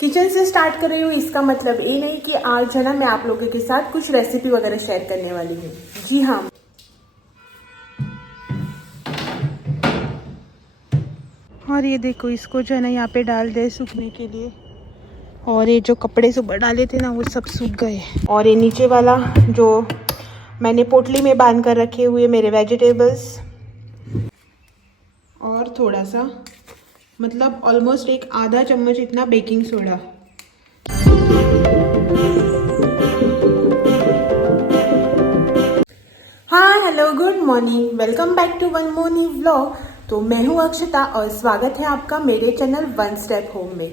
Kitchen से start कर रही हूँ, इसका मतलब ये नहीं कि आज है ना मैं आप लोगों के साथ कुछ रेसिपी वगैरह शेयर करने वाली हूँ। जी हाँ, और ये देखो इसको जो है ना यहाँ पे डाल दे सूखने के लिए। और ये जो कपड़े सुबह डाले थे ना वो सब सूख गए। और ये नीचे वाला जो मैंने पोटली में बांध कर रखे हुए मेरे वेजिटेबल्स, और थोड़ा सा मतलब ऑलमोस्ट एक आधा चम्मच इतना बेकिंग सोडा। हाँ, hello, good morning, welcome back to one more new vlog. तो मैं हूँ अक्षता और स्वागत है आपका मेरे चैनल वन स्टेप होम में।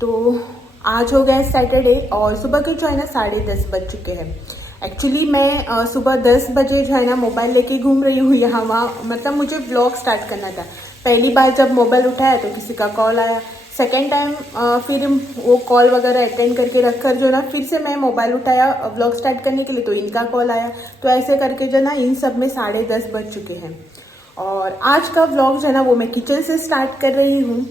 तो आज हो गया सैटरडे और सुबह के जो है ना 10:30 बज चुके हैं। एक्चुअली मैं सुबह 10 बजे जो है ना मोबाइल लेके घूम रही हूँ यहाँ वहाँ, मतलब मुझे व्लॉग स्टार्ट करना था। पहली बार जब मोबाइल उठाया तो किसी का कॉल आया, सेकेंड टाइम फिर वो कॉल वगैरह अटेंड करके रखकर जो ना फिर से मैं मोबाइल उठाया व्लॉग स्टार्ट करने के लिए, तो इनका कॉल आया। तो ऐसे करके जो ना इन सब में 10:30 बज चुके हैं। और आज का व्लॉग जो है ना वो मैं किचन से स्टार्ट कर रही हूँ।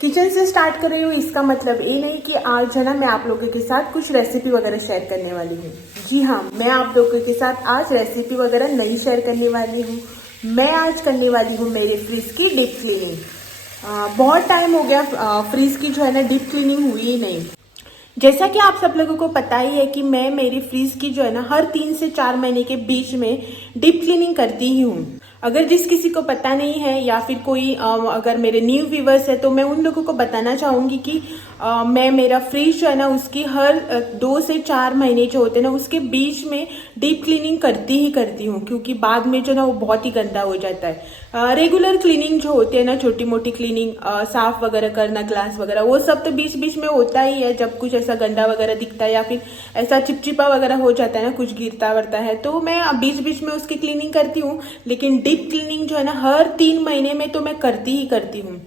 किचन से स्टार्ट कर रही हूँ, इसका मतलब ये नहीं कि आज है ना मैं आप लोगों के साथ कुछ रेसिपी वगैरह शेयर करने वाली हूँ। जी हाँ, मैं आप लोगों के साथ आज रेसिपी वगैरह नहीं शेयर करने वाली हूँ। मैं आज करने वाली हूँ मेरे फ्रिज की डीप क्लीनिंग। बहुत टाइम हो गया फ्रिज की जो है ना डीप क्लीनिंग हुई ही नहीं। जैसा कि आप सब लोगों को पता ही है कि मैं मेरी फ्रिज की जो है ना हर 3 से 4 महीने के बीच में डीप क्लीनिंग करती ही हूँ। अगर जिस किसी को पता नहीं है या फिर कोई अगर मेरे न्यू व्यूवर्स है तो मैं उन लोगों को बताना चाहूँगी कि मैं मेरा फ्रिज जो है ना उसकी हर 2 से 4 महीने जो होते हैं ना उसके बीच में डीप क्लीनिंग करती ही करती हूँ, क्योंकि बाद में जो ना वो बहुत ही गंदा हो जाता है। रेगुलर क्लीनिंग जो होती है ना, छोटी मोटी क्लीनिंग, साफ वगैरह करना, ग्लास वगैरह, वो सब तो बीच बीच में होता ही है। जब कुछ ऐसा गंदा वगैरह दिखता है या फिर ऐसा चिपचिपा वगैरह हो जाता है ना, कुछ गिरता वरता है, तो मैं बीच बीच में उसकी क्लीनिंग करती हूँ। लेकिन डीप क्लीनिंग जो है ना हर 3 महीने में तो मैं करती ही करती हूँ।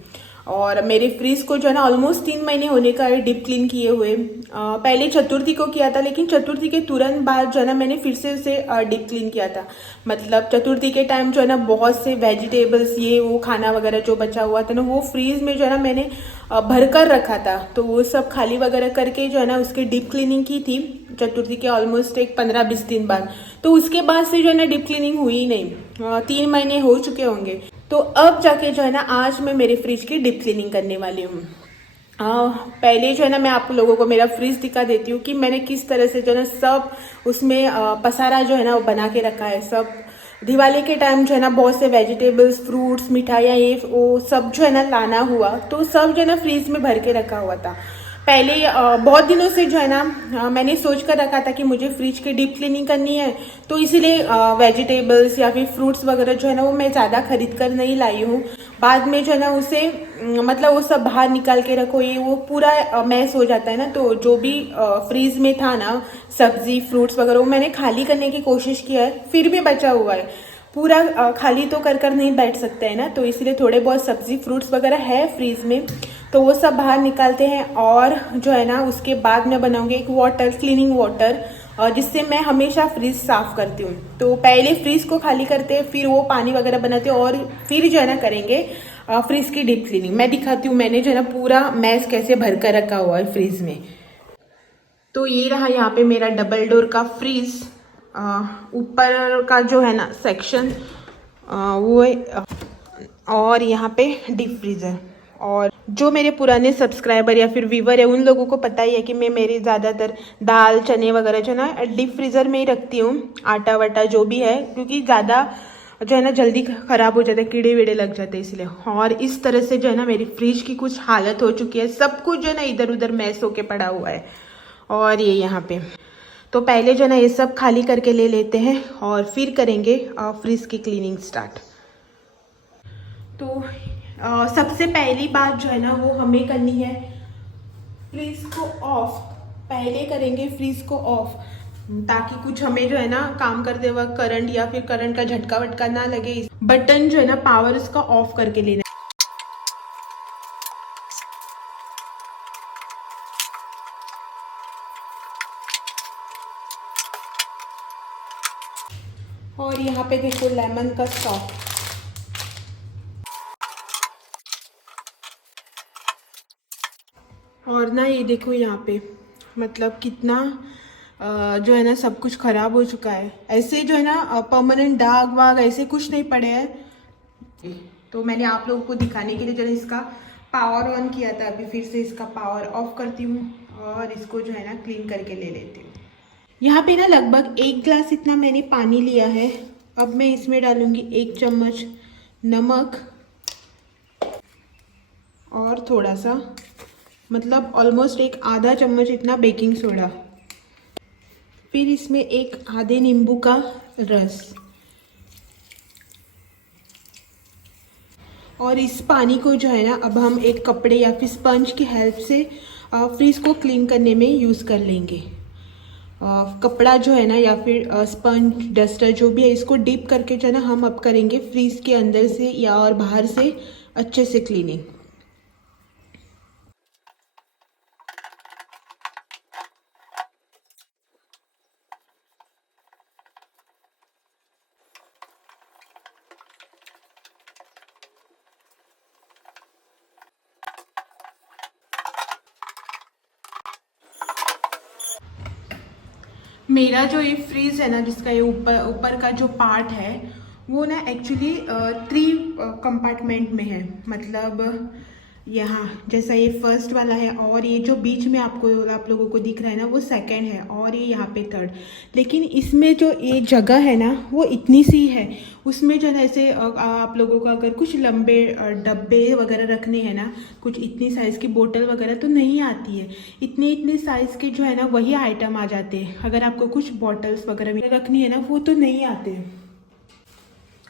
और मेरे फ्रिज को जो है ना ऑलमोस्ट 3 महीने होने का है डीप क्लीन किए हुए। पहले चतुर्थी को किया था, लेकिन चतुर्थी के तुरंत बाद जो है ना मैंने फिर से उसे डीप क्लीन किया था। मतलब चतुर्थी के टाइम जो है ना बहुत से वेजिटेबल्स ये वो खाना वगैरह जो बचा हुआ था ना वो फ्रीज में जो है ना मैंने भर कर रखा था, तो वो सब खाली वगैरह करके जो है ना उसकी डीप क्लीनिंग की थी चतुर्थी के ऑलमोस्ट एक 15-20 दिन बाद। तो उसके बाद से जो है ना डीप क्लीनिंग हुई ही नहीं। 3 महीने हो चुके होंगे। तो अब जाके जो है ना आज मैं मेरे फ्रिज की डीप क्लीनिंग करने वाली हूँ। पहले जो है ना मैं आप लोगों को मेरा फ्रिज दिखा देती हूँ कि मैंने किस तरह से जो है ना सब उसमें पसारा जो है ना वो बना के रखा है। सब दिवाली के टाइम जो है ना बहुत से वेजिटेबल्स, फ्रूट्स, मिठाइयाँ ये वो सब जो है ना लाना हुआ, तो सब जो है ना फ्रिज में भर के रखा हुआ था। पहले बहुत दिनों से जो है ना मैंने सोच कर रखा था कि मुझे फ्रिज की डीप क्लीनिंग करनी है, तो इसीलिए वेजिटेबल्स या फिर फ्रूट्स वगैरह जो है ना वो मैं ज़्यादा खरीद कर नहीं लाई हूँ। बाद में जो है ना उसे मतलब वो सब बाहर निकाल के रखो, ये वो पूरा मैस हो जाता है ना। तो जो भी फ्रीज में था ना सब्जी फ्रूट्स वगैरह वो मैंने खाली करने की कोशिश किया है, फिर भी बचा हुआ है। पूरा खाली तो कर नहीं बैठ सकते हैं ना, तो इसलिए थोड़े बहुत सब्जी फ्रूट्स वगैरह है फ्रीज में, तो वो सब बाहर निकालते हैं। और जो है ना उसके बाद मैं बनाऊंगी एक वाटर क्लीनिंग वाटर, जिससे मैं हमेशा फ्रिज साफ करती हूँ। तो पहले फ्रिज को खाली करते हैं, फिर वो पानी वगैरह बनाते हैं, और फिर जो है ना करेंगे फ्रिज की डीप क्लीनिंग। मैं दिखाती हूँ मैंने जो है ना पूरा मैस कैसे भर कर रखा हुआ है फ्रिज में। तो ये रहा यहाँ पे मेरा डबल डोर का फ्रिज। ऊपर का जो है ना सेक्शन वो है, और यहाँ पे डीप फ्रीजर। और जो मेरे पुराने सब्सक्राइबर या फिर व्यूवर है उन लोगों को पता ही है कि मैं मेरी ज़्यादातर दाल चने वगैरह जो है ना डीप फ्रीजर में ही रखती हूँ, आटा वाटा जो भी है, क्योंकि ज़्यादा जो है ना जल्दी ख़राब हो जाता है, कीड़े वीड़े लग जाते हैं इसलिए। और इस तरह से जो है ना मेरी फ्रिज की कुछ हालत हो चुकी है, सब कुछ जो है ना इधर उधर मैस होके पड़ा हुआ है। और ये यहाँ पे तो पहले जो है ना ये सब खाली करके ले लेते हैं और फिर करेंगे फ्रिज की क्लीनिंग स्टार्ट। तो सबसे पहली बात जो है ना वो हमें करनी है फ्रिज को ऑफ। पहले करेंगे फ्रिज को ऑफ, ताकि कुछ हमें जो है ना काम करते वक्त करंट या फिर करंट का झटका वटका ना लगे। बटन जो है ना पावर इसका ऑफ करके लेना है। और यहाँ पे देखो लेमन का स्टॉक। और और ना ये देखो यहाँ पे मतलब कितना जो है ना सब कुछ ख़राब हो चुका है। ऐसे जो है ना परमानेंट दाग वाग ऐसे कुछ नहीं पड़े हैं। तो मैंने आप लोगों को दिखाने के लिए जो है इसका पावर ऑन किया था, अभी फिर से इसका पावर ऑफ करती हूँ और इसको जो है ना क्लीन करके ले लेती हूँ। यहाँ पे ना लगभग 1 ग्लास इतना मैंने पानी लिया है। अब मैं इसमें डालूँगी 1 चम्मच नमक और थोड़ा सा मतलब ऑलमोस्ट एक आधा चम्मच इतना बेकिंग सोडा। फिर इसमें एक आधे नींबू का रस और इस पानी को जो है ना अब हम एक कपड़े या फिर स्पंज की हेल्प से फ्रिज को क्लीन करने में यूज़ कर लेंगे। कपड़ा जो है ना या फिर स्पंज डस्टर जो भी है इसको डीप करके जो है ना हम अब करेंगे फ्रीज के अंदर से या और बाहर से अच्छे से क्लीनिंग। मेरा जो ये फ्रीज है ना जिसका ये ऊपर ऊपर का जो पार्ट है वो ना एक्चुअली 3 कंपार्टमेंट में है। मतलब यहाँ जैसा ये फर्स्ट वाला है और ये जो बीच में आप लोगों को दिख रहा है ना वो सेकंड है और ये यहाँ पे थर्ड। लेकिन इसमें जो ये जगह है ना वो इतनी सी है, उसमें जो है ना ऐसे आप लोगों को अगर कुछ लंबे डब्बे वगैरह रखने हैं ना, कुछ इतनी साइज़ की बोतल वगैरह तो नहीं आती है। इतने इतने साइज़ के जो है ना वही आइटम आ जाते हैं। अगर आपको कुछ बॉटल्स वगैरह भी रखनी है ना वो तो नहीं आते हैं।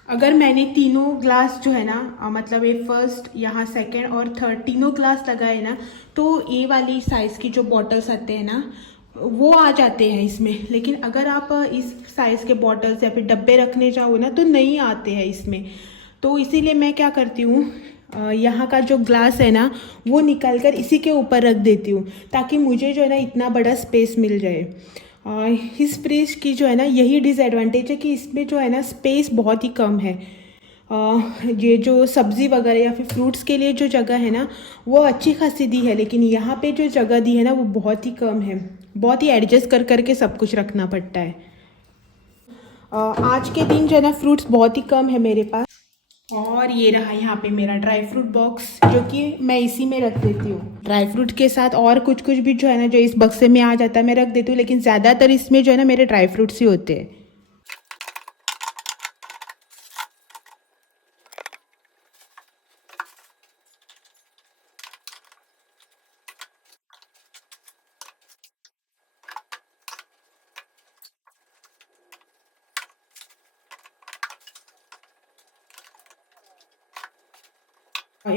अगर मैंने तीनों ग्लास जो है ना मतलब ये फर्स्ट यहाँ सेकंड और थर्ड तीनों ग्लास लगाए ना तो ये वाली साइज़ की जो बॉटल्स आते हैं ना वो आ जाते हैं इसमें। लेकिन अगर आप इस साइज़ के बॉटल्स या फिर डब्बे रखने जाओ ना तो नहीं आते हैं इसमें। तो इसीलिए मैं क्या करती हूँ यहाँ का जो ग्लास है ना वो निकाल कर इसी के ऊपर रख देती हूँ ताकि मुझे जो है ना इतना बड़ा स्पेस मिल जाए। इस फ्रिज की जो है ना यही डिसएडवांटेज है कि इसमें जो है ना स्पेस बहुत ही कम है। ये जो सब्ज़ी वगैरह या फिर फ्रूट्स के लिए जो जगह है ना वो अच्छी खासी दी है, लेकिन यहाँ पे जो जगह दी है ना वो बहुत ही कम है। बहुत ही एडजस्ट कर करके सब कुछ रखना पड़ता है। आज के दिन जो है ना फ्रूट्स बहुत ही कम है मेरे पास। और ये रहा यहाँ पे मेरा ड्राई फ्रूट बॉक्स जो कि मैं इसी में रख देती हूँ। ड्राई फ्रूट के साथ और कुछ कुछ भी जो है ना जो इस बक्से में आ जाता है मैं रख देती हूँ, लेकिन ज़्यादातर इसमें जो है ना मेरे ड्राई फ्रूट्स ही होते हैं।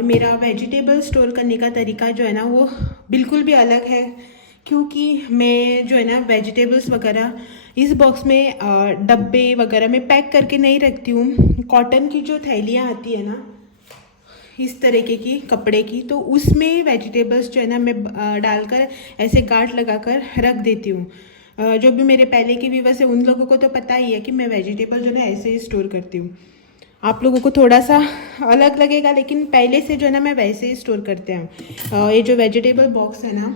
मेरा वेजिटेबल स्टोर करने का तरीका जो है ना वो बिल्कुल भी अलग है, क्योंकि मैं जो है ना वेजिटेबल्स वगैरह इस बॉक्स में डब्बे वगैरह में पैक करके नहीं रखती हूँ। कॉटन की जो थैलियाँ आती है ना इस तरीके की कपड़े की, तो उसमें वेजिटेबल्स जो है ना मैं डालकर ऐसे गांठ लगाकर रख देती हूँ। जो भी मेरे पहले के व्यूवर्स है उन लोगों को तो पता ही है कि मैं वेजिटेबल जो है ना ऐसे ही स्टोर करती हूँ। आप लोगों को थोड़ा सा अलग लगेगा लेकिन पहले से जो है ना मैं वैसे ही स्टोर करते हैं। ये जो वेजिटेबल बॉक्स है ना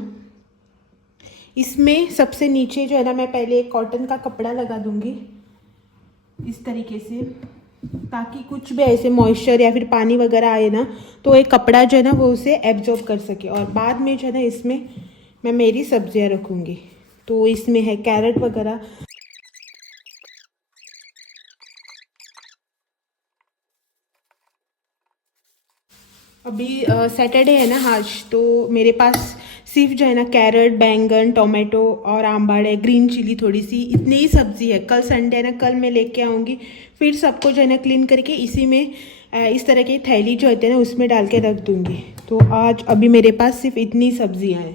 इसमें सबसे नीचे जो है ना मैं पहले एक कॉटन का कपड़ा लगा दूंगी इस तरीके से, ताकि कुछ भी ऐसे मॉइस्चर या फिर पानी वगैरह आए ना तो एक कपड़ा जो है ना वो उसे एब्जॉर्ब कर सके। और बाद में जो है ना इसमें मैं मेरी सब्जियां रखूँगी। तो इसमें है कैरेट वगैरह। अभी सैटरडे है ना आज, तो मेरे पास सिर्फ जो है ना कैरेट बैंगन टोमेटो और आंबाड़ है, ग्रीन चिली थोड़ी सी, इतनी ही सब्जी है। कल संडे है ना, कल मैं लेके आऊँगी फिर सबको जो है ना क्लीन करके इसी में इस तरह की थैली जो होती है ना उसमें डाल के रख दूँगी। तो आज अभी मेरे पास सिर्फ इतनी सब्जियाँ हैं।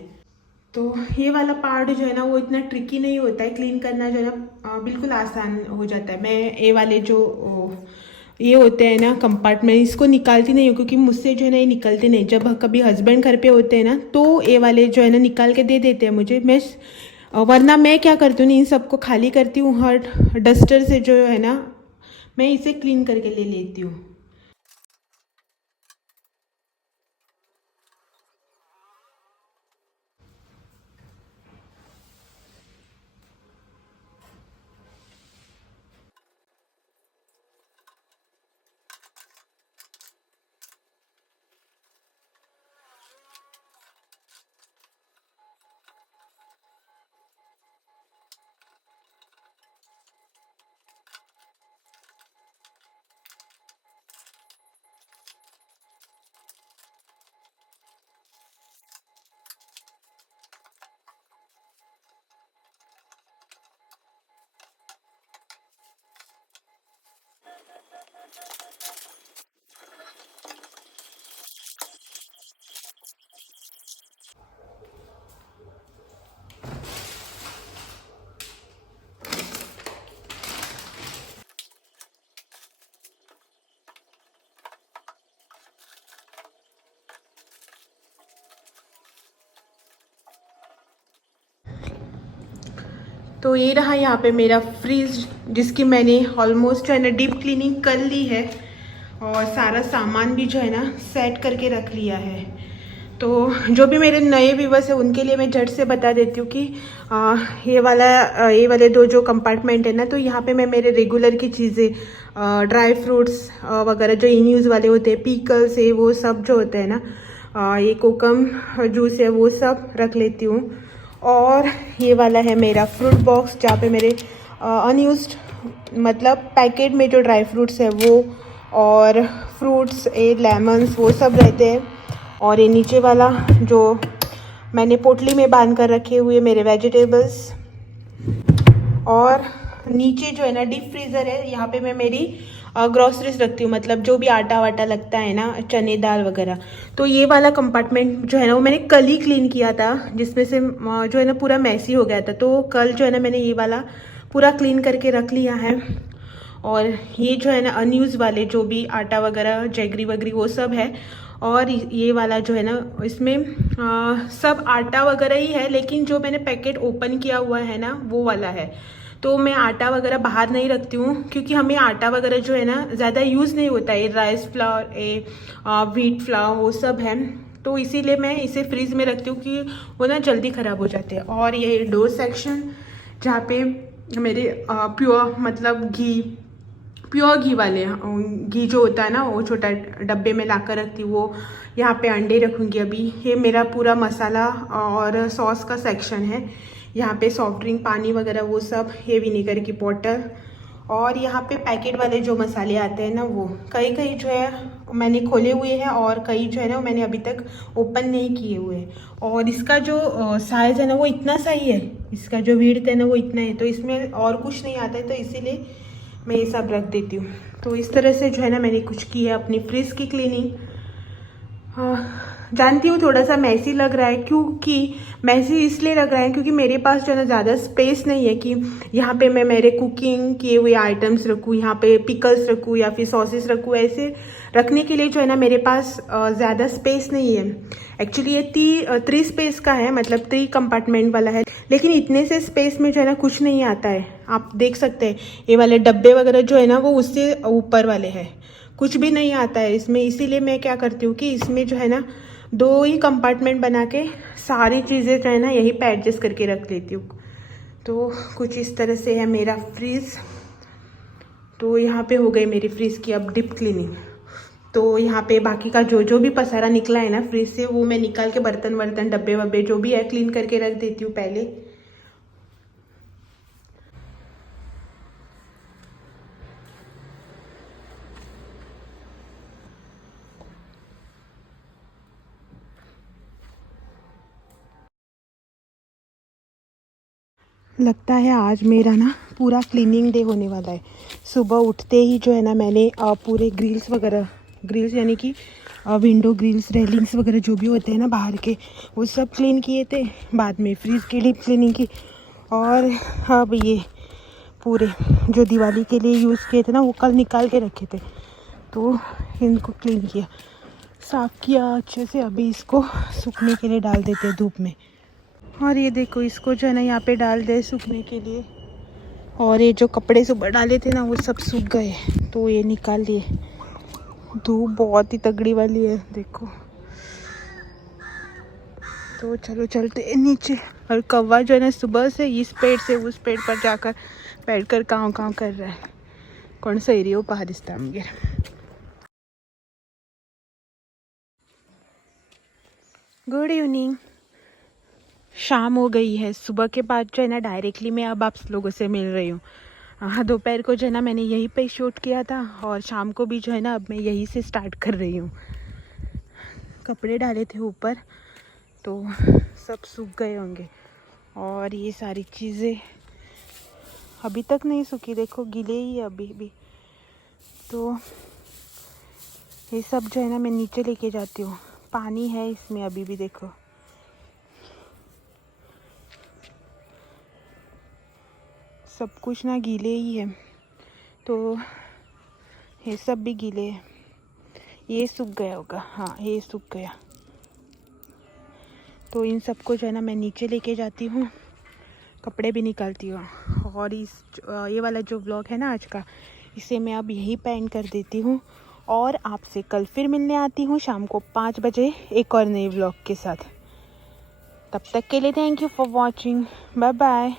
तो ये वाला पार्ट जो है ना वो इतना ट्रिकी नहीं होता है, क्लीन करना जो है ना बिल्कुल आसान हो जाता है। मैं ये वाले जो ये होते हैं ना कंपार्टमेंट इसको निकालती नहीं हूँ, क्योंकि मुझसे जो है ना ये निकलते नहीं। जब कभी हस्बैंड घर पे होते हैं ना तो ये वाले जो है ना निकाल के दे देते हैं मुझे। मैं वरना मैं क्या करती हूँ इन सबको खाली करती हूँ, हर डस्टर से जो है ना मैं इसे क्लीन करके ले लेती हूँ। तो ये रहा यहाँ पे मेरा फ्रिज, जिसकी मैंने ऑलमोस्ट जो है ना डीप क्लीनिंग कर ली है और सारा सामान भी जो है ना सेट करके रख लिया है। तो जो भी मेरे नए व्यूवर्स हैं उनके लिए मैं झट से बता देती हूँ कि ये वाले दो जो कंपार्टमेंट है ना, तो यहाँ पे मैं मेरे रेगुलर की चीज़ें, ड्राई फ्रूट्स वगैरह जो इन यूज़ वाले होते हैं, पीकल्स है, वो सब जो होते हैं ना, ये कोकम जूस है, वो सब रख लेती हूँ। और ये वाला है मेरा फ्रूट बॉक्स, जहाँ पे मेरे अनयूज्ड मतलब पैकेट में जो ड्राई फ्रूट्स है वो और फ्रूट्स, लेमन्स, वो सब रहते हैं। और ये नीचे वाला जो मैंने पोटली में बांध कर रखे हुए मेरे वेजिटेबल्स। और नीचे जो है ना डीप फ्रीज़र है, यहाँ पे मैं मेरी ग्रॉसरीज रखती हूँ, मतलब जो भी आटा वाटा लगता है ना, चने दाल वगैरह। तो ये वाला कंपार्टमेंट जो है ना वो मैंने कल ही क्लीन किया था, जिसमें से जो है ना पूरा मैसी हो गया था। तो कल जो है ना मैंने ये वाला पूरा क्लीन करके रख लिया है। और ये जो है ना अनयूज़ वाले जो भी आटा वगैरह, जैगरी वगैरह, वो सब है। और ये वाला जो है ना, इसमें सब आटा वगैरह ही है, लेकिन जो मैंने पैकेट ओपन किया हुआ है ना वो वाला है। तो मैं आटा वगैरह बाहर नहीं रखती हूँ, क्योंकि हमें आटा वगैरह जो है ना ज़्यादा यूज़ नहीं होता है। राइस फ्लावर, व्हीट फ्लावर, वो सब है। तो इसीलिए मैं इसे फ्रीज में रखती हूँ कि वो ना जल्दी ख़राब हो जाते हैं। और ये डोर सेक्शन, जहाँ पे मेरे प्योर मतलब प्योर घी वाले घी जो होता है ना, वो छोटा डब्बे में लाकर रखती हूँ। वो यहाँ पे अंडे रखूँगी अभी। ये मेरा पूरा मसाला और सॉस का सेक्शन है। यहाँ पे सॉफ्ट ड्रिंक, पानी वगैरह वो सब, ये विनेगर की बॉटल। और यहाँ पे पैकेट वाले जो मसाले आते हैं ना, वो कई कई जो है मैंने खोले हुए हैं और कई जो है ना मैंने अभी तक ओपन नहीं किए हुए हैं। और इसका जो साइज़ है ना वो इतना सही है, इसका जो विड्थ है ना वो इतना है, तो इसमें और कुछ नहीं आता है, तो इसीलिए मैं ये सब रख देती हूँ। तो इस तरह से जो है ना मैंने कुछ की है अपनी फ्रिज की क्लीनिंग। जानती हूँ थोड़ा सा मैसी लग रहा है, क्योंकि मैसी इसलिए लग रहा है क्योंकि मेरे पास जो है ना ज़्यादा स्पेस नहीं है कि यहाँ पे मैं मेरे कुकिंग किए हुए आइटम्स रखूँ, यहाँ पे पिकल्स रखूँ या फिर सॉसेस रखूँ। ऐसे रखने के लिए जो है ना मेरे पास ज़्यादा स्पेस नहीं है। एक्चुअली ये 3 स्पेस का है, मतलब 3 कंपार्टमेंट वाला है, लेकिन इतने से स्पेस में जो है ना कुछ नहीं आता है। आप देख सकते हैं ये वाले डब्बे वगैरह जो है ना वो उससे ऊपर वाले हैं, कुछ भी नहीं आता है इसमें। इसीलिए मैं क्या करती हूँ कि इसमें जो है ना 2 ही कंपार्टमेंट बना के सारी चीज़ें जो है ना यहीं पे एडजस्ट करके रख लेती हूँ। तो कुछ इस तरह से है मेरा फ्रीज़। तो यहाँ पे हो गई मेरी फ्रीज़ की अब डीप क्लीनिंग। तो यहाँ पे बाकी का जो जो भी पसारा निकला है ना फ्रीज से, वो मैं निकाल के बर्तन वर्तन, डब्बे वब्बे जो भी है क्लीन करके रख देती हूँ पहले। लगता है आज मेरा ना पूरा क्लीनिंग डे होने वाला है। सुबह उठते ही जो है ना मैंने पूरे ग्रिल्स यानी कि विंडो ग्रिल्स, रेलिंग्स वगैरह जो भी होते हैं ना बाहर के, वो सब क्लीन किए थे। बाद में फ्रिज की डीप क्लीनिंग की। और अब ये पूरे जो दिवाली के लिए यूज़ किए थे ना वो कल निकाल के रखे थे, तो इनको क्लीन किया, साफ़ किया अच्छे से। अभी इसको सूखने के लिए डाल देते हैं धूप में। और ये देखो, इसको जो है ना यहाँ पे डाल दे सूखने के लिए। और ये जो कपड़े सुबह डाले थे ना वो सब सूख गए, तो ये निकाल लिए। धूप बहुत ही तगड़ी वाली है देखो। तो चलो चलते हैं नीचे। और कौवा जो है ना सुबह से इस पेड़ से उस पेड़ पर जाकर बैठ कर काँव काँव कर रहा है। कौन सा एरिया हो पाकिस्तान में। Good evening. शाम हो गई है। सुबह के बाद जो है ना डायरेक्टली मैं अब आप लोगों से मिल रही हूँ। हाँ, दोपहर को जो है ना मैंने यहीं पे शूट किया था, और शाम को भी जो है ना अब मैं यहीं से स्टार्ट कर रही हूँ। कपड़े डाले थे ऊपर तो सब सूख गए होंगे, और ये सारी चीज़ें अभी तक नहीं सूखी, देखो गीले ही है अभी भी। तो ये सब जो है ना मैं नीचे लेके जाती हूँ। पानी है इसमें अभी भी, देखो सब कुछ ना गीले ही है। तो ये सब भी गीले है। ये सूख गया होगा, हाँ ये सूख गया। तो इन सबको जो है ना मैं नीचे लेके जाती हूँ। कपड़े भी निकालती हूँ। और ये वाला जो व्लॉग है ना आज का, इसे मैं अब यहीं पे एंड कर देती हूँ और आपसे कल फिर मिलने आती हूँ शाम को 5 बजे एक और नए व्लॉग के साथ। तब तक के लिए thank you for watching. Bye bye.